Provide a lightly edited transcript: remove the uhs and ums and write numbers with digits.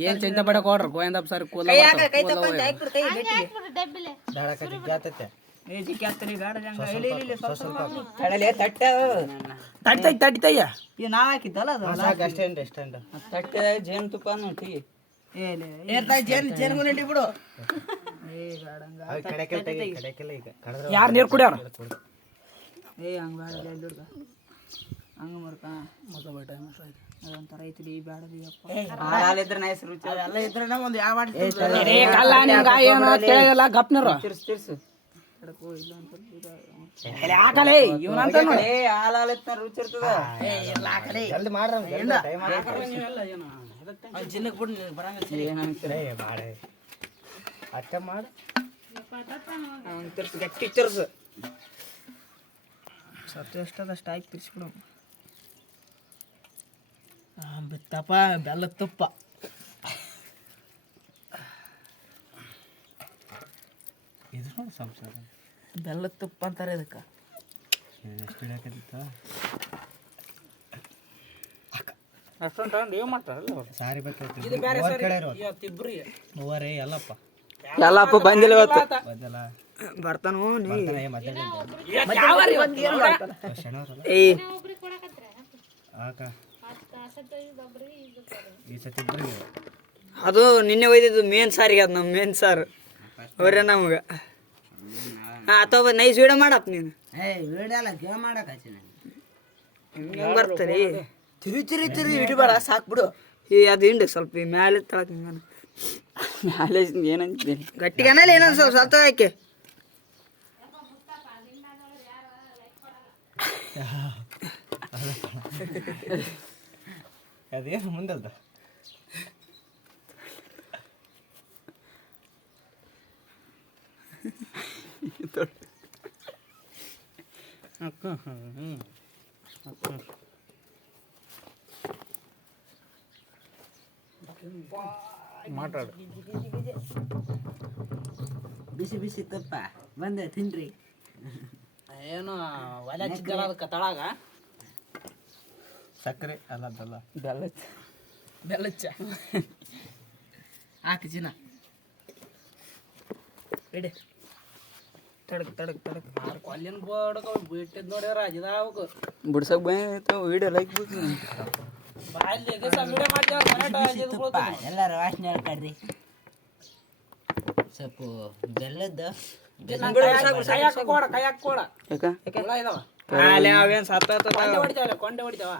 ಏನ್ ಚಿಂತೆ ಪಡ ಕೊಡ್ರಿ ಗೋವಿಂದಪ್ಪ ಸರ್ ಕೂಲ ತಟ್ಟಿತಯ್ಯ ನಾವ್ ಹಾಕಿದ್ದಲ್ಲ ಜೇನು ತುಪ್ಪ ಬಿಡು ಯಾರು ನೀರು ಕುಡಿಯೋರ ಹಂಗ ಬೇಡ ಹಂಗ ಮರ್ಕ ಅದೊಂಥರ ಐತಿ ಬೇಡ ಗಪ್ನರು ಗಟ್ಟಿ ತಿರ್ಸು ಸತ್ತು ಎಷ್ಟದಷ್ಟು ಹಾಕಿ ತಿರ್ಸ್ಬಿಡು ಬಿತ್ತಪ್ಪ ಬೆಲ್ಲದ ತುಪ್ಪ ಇದು ನೋಡಿ ಸಂಸಾರ ಬೆಲ್ಲದ ತುಪ್ಪ ಅಂತಾರೆ ಇದಕ್ಕೆ ಅಷ್ಟೊಂದು ತಗೊಂಡು ಏನು ಮಾಡ್ತಾರಲ್ಲ ಸಾರಿ ಮೂವರೇ ಎಲ್ಲಪ್ಪ ಎಲ್ಲಪ್ಪ ಬಂದಿಲ್ಲ ಇವತ್ತು ಬಂದಲ್ಲ ಬರ್ತಾನು ಅದು ನಿನ್ನೆ ಒಯ್ದಿದ್ದು ಮೇನ್ ಸಾರಿಗೆ ಅದು ನಮ್ಮ ಮೇನ್ ಸಾರು ಅವ್ರೆ ನಮ್ಗೆ ಅಥವಾ ನೈಸ್ ವಿಡಿಯೋ ಮಾಡಪ್ಪ ನೀನು ಬರ್ತಾರೆ ತಿರು ಹಿಡಿಬೇಡ ಸಾಕು ಬಿಡು ಅದು ಹಿಂಡು ಸ್ವಲ್ಪ ಮ್ಯಾಲೆ ತಳಕ್ ಮ್ಯಾಲೆ ಏನಂತ ಗಟ್ಟಿಗೆ ಅನ್ನಲ್ಲ ಏನಂತ ಸ್ವಲ್ಪ ಹಾಕಿ ಅದೇನು ಮುಂದಲ್ದ ಮಾತಾಡು ಬಿಸಿ ಬಿಸಿ ತುಪ್ಪ ಬಂದೆ ತಿನ್ರಿ ಏನು ಒಲೆ ಚಿಕ್ಕಲ್ಲ ಅದಕ್ಕೆ ತಳಾಗ ಸಕ್ಕರೆ ಅಲ್ಲ ಬೆಲ್ಲಚ್ಚ ಹಾಕಿ ಚಿನ್ನ ಇಡಿ ತಡಕ್ ಕೊಲ್ಲಿನ ಬೋರ್ಡ್ ಬಿಟ್ಟಿದ್ ನೋಡ್ಯಾರ ಅಜಿದಾವಕ್ಕೆ ಬಿಡ್ಸಕ್ ಬಂತು ವಿಡಿಯೋ ಲೈಕ್ ಬೇಕು ಎಲ್ಲಾರು ವಾಸನೆ ಹೇಳ್ತಾರ್ರಿ ಸ್ವಲ್ಪ ಬೆಲ್ಲದ ಅವೇನ್ ಸತ್ತ ಕೊಂಡೆ ಹೊಡಿತಾವ